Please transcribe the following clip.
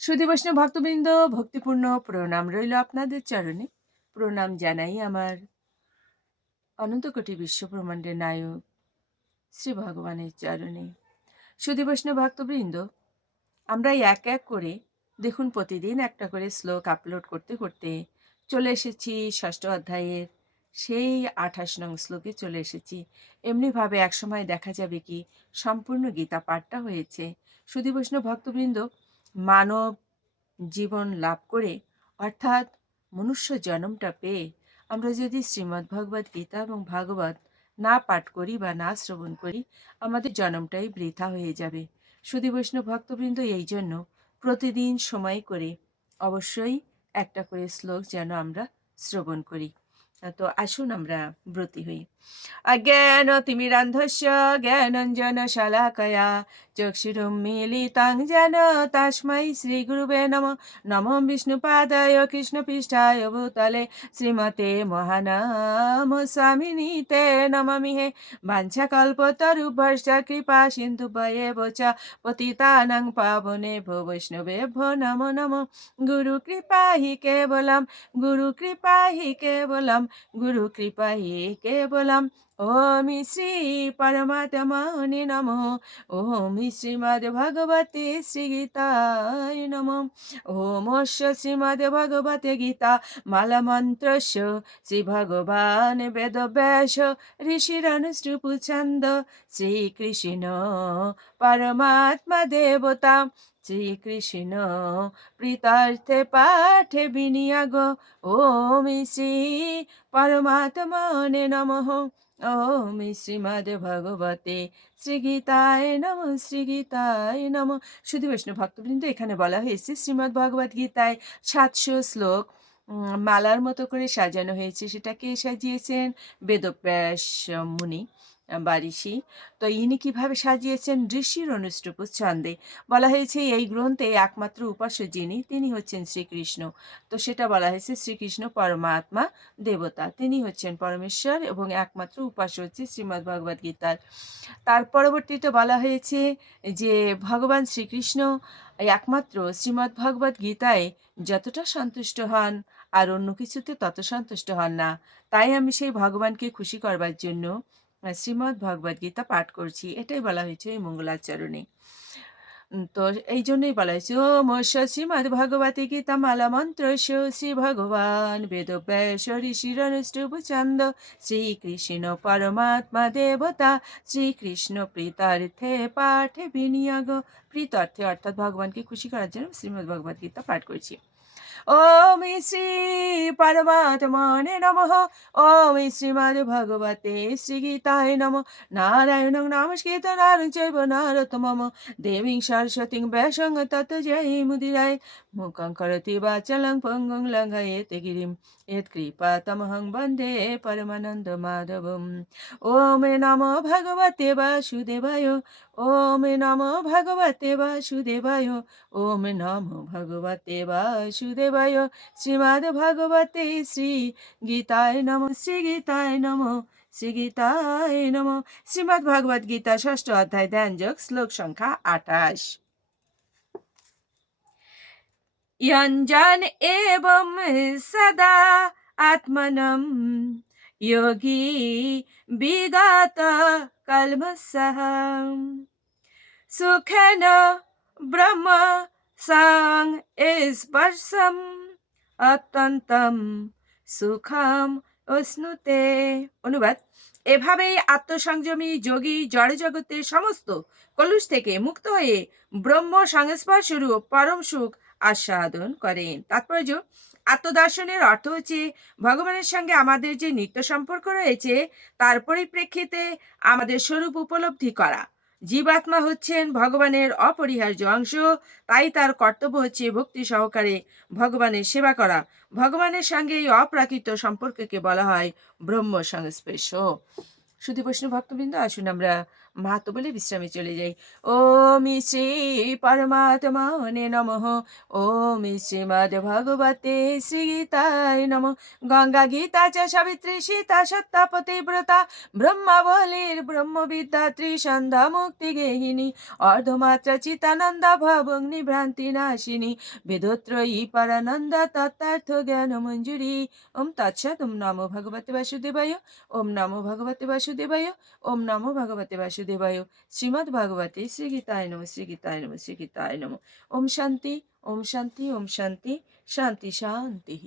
সুধী বৈষ্ণব ভক্তবৃন্দ, ভক্তিপূর্ণ প্রণাম রইল আপনাদের চরণে। প্রণাম জানাই আমার অনন্ত কোটি বিশ্বব্রহ্মাণ্ডের নায়ক শ্রী ভগবানের চরণে। সুধী বৈষ্ণব ভক্তবৃন্দ, আমরা এক এক করে দেখুন প্রতিদিন একটা করে শ্লোক আপলোড করতে করতে চলে এসেছি ষষ্ঠ অধ্যায়ের সেই 28 নং শ্লোকে চলে এসেছি। এমনিভাবে একসময় দেখা যাবে কি সম্পূর্ণ গীতা পাঠটা হয়েছে। সুধী বৈষ্ণব ভক্তবৃন্দ, মানব জীবন লাভ করে অর্থাৎ মনুষ্য জন্মটা পেয়ে আমরা যদি শ্রীমদ্ ভগবদ গীতা এবং ভাগবত না পাঠ করি বা না শ্রবণ করি, আমাদের জন্মটাই বৃথা হয়ে যাবে। সুধী বৈষ্ণব ভক্তবৃন্দ, এই জন্য প্রতিদিন সময় করে অবশ্যই একটা করে শ্লোক যেন আমরা শ্রবণ করি। তো আসুন আমরা ব্রতী হই। অজ্ঞানতিমিরান্ধস্য জ্ঞানাঞ্জনশলাকয়া চক্ষুरुन्मीलितं येन तस्मै श्रीगुरुवे नमः। नमो विष्णुपादाय कृष्णपृष्ठाय भूतले श्रीमते महानाम स्वामिनीते नमामि। हे वाञ्छाकल्पतरुभ्यश्च कृपा सिन्धुभ्येव च पतितानां पावनेभ्यो वैष्णवेभ्यो नमो नमः। गुरुकृपा हि केवलं, गुरुकृपा हि केवलं, गुरुकृपा हि केवलम्। ओम श्री परमात्मने नमः। ओम श्रीमद्भगवते श्रीगीताय नमः। ओम श्रीमद्भगवते गीता माला मन्त्रस्य श्रीभगवान् वेदव्यास ऋषिरनुष्टुप् श्रीकृष्ण परमात्मा देवता श्रीकृष्ण प्रीतार्थे पाठे विनियोग। ओम श्री परमात्मने नमः। ओम শ্রীমদ্ভগবতে শ্রীগীতায় নমঃ, শ্রীগীতায় নমঃ। শুধু বৈষ্ণব ভক্তবৃন্দ, এখানে বলা হয়েছে শ্রীমদ্ ভগবদ গীতায় 700 শ্লোক মালার মতো করে সাজানো হয়েছে। সেটাকে সাজিয়েছেন বেদব্যাস মুনি বা ঋষি। তো ইনি কিভাবে সাজিয়েছেন? ঋষির অনুষ্টুপ ছন্দে। বলা হয়েছে এই গ্রন্থে একমাত্র উপাস্য যিনি, তিনি হচ্ছেন শ্রীকৃষ্ণ। তো সেটা বলা হয়েছে শ্রীকৃষ্ণ পরমাত্মা দেবতা, তিনি হচ্ছেন পরমেশ্বর এবং একমাত্র উপাস্য হচ্ছে শ্রীমদ্ ভগবদ গীতার। তার পরবর্তীতে বলা হয়েছে যে ভগবান শ্রীকৃষ্ণ একমাত্র শ্রীমদ্ ভগবদ গীতায় যতটা সন্তুষ্ট হন আর অন্য কিছুতে তত সন্তুষ্ট হন না। তাই আমি সেই ভগবানকে খুশি করবার জন্য শ্রীমদ্ ভগবদ গীতা পাঠ করছি, এটাই বলা হয়েছে এই মঙ্গলাচরণে। তো এই জন্যই বলা হয়েছে ওম শ্রীমদ্ ভগবতী গীতা মালা মন্ত্র শ্রী ভগবান বেদব্যাস ঋষিরনুষ্টুপ ছন্দ শ্রীকৃষ্ণ পরমাত্মা দেবতা শ্রীকৃষ্ণ প্রীতার্থে পাঠে বিনিয়োগ। প্রীতার্থে অর্থাৎ ভগবানকে খুশি করার জন্য শ্রীমদ্ ভগবদ গীতা পাঠ করছি। ওম শ্রী পরমাত্মনে নমঃ। ওম শ্রীমদ্ভগবতে শ্রীগীতায় নমঃ। নারায়ণং নমস্কৃত নারং চৈব নরোত্তমম দেবীং সরস্বতীং ব্যাসং তত জয়মুদিরায় মুখং করোতি বাচালং পঙ্গুং লঙ্ঘয়েতে গিরিম यत्कृपातमहं वन्दे परमानन्दमाधवम्। ॐ नमो भगवते वासुदेवाय। ॐ नमो भगवते वासुदेवाय। ॐ नमो भगवते वासुदेवाय। श्रीमद्भगवते श्रीगीताय नमः, श्रीगीताय नमः, শ্রীগীতায় নমঃ। শ্রীমদ্ ভগবদ গীতা ষষ্ঠ অধ্যায় ধ্যান যোগ শ্লোক সংখ্যা 28। यञ्जन एवं सदा आत्मनं योगी विगत कल्मषः सुखेन ब्रह्म संस्पर्शम् অত্যন্তম সুখম অশ্নুতে। অনুবাদ: এভাবেই আত্মসংযমী যোগী জড়জগতের সমস্ত কলুষ থেকে মুক্ত হয়ে ব্রহ্ম সংস্পর্শ রূপ পরম সুখ আস্বাদন করেন। তাৎপর্য: আত্মদর্শনের অর্থ হচ্ছে ভগবানের সঙ্গে আমাদের যে নিত্য সম্পর্ক রয়েছে তার পরিপ্রেক্ষিতে আমাদের স্বরূপ উপলব্ধি করা। জীবাত্মা হচ্ছেন ভগবানের অপরিহার্য অংশ, তাই তার কর্তব্য হচ্ছে ভক্তি সহকারে ভগবানের সেবা করা। ভগবানের সঙ্গে এই অপ্রাকৃত সম্পর্ককে বলা হয় ব্রহ্ম সংস্পর্শ। শুধু বৈষ্ণব ভক্তবৃন্দ, আসুন আমরা মাহাতো বলে বিশ্রামে চলে যাই। ওম শ্রী পরমাত্মনে নমঃ। ওম শ্রীমদ্ভগবতে শ্রীগীতায় নমঃ। গঙ্গা গীতা চ সাবিত্রী সীতা সত্যা পতিব্রতা ব্রহ্মাবলীর ব্রহ্মবিদ্যাত্রী সন্ধ্যা মুক্তি গেহিনী অর্ধমাত্রা চিতানন্দা ভবগ্নি ভ্রান্তি নাশিনী বেদত্রয়ী পরানন্দা তত্ত্বার্থ জ্ঞান মঞ্জুরি। ওম তৎসৎ। ওম নমো ভগবতে বাসুদেবায়। ওম নমো ভগবতে বাসুদেবায়। ওম নমো ভগবতে বাসুদেবায়। শ্রীমদ্ ভাগবতে শ্রীগীতায় নমঃ শ্রীগীতায় নমঃ শ্রীগীতায় নমঃ। ওম শান্তি ওম শান্তি ওম শান্তি শান্তি শান্তি।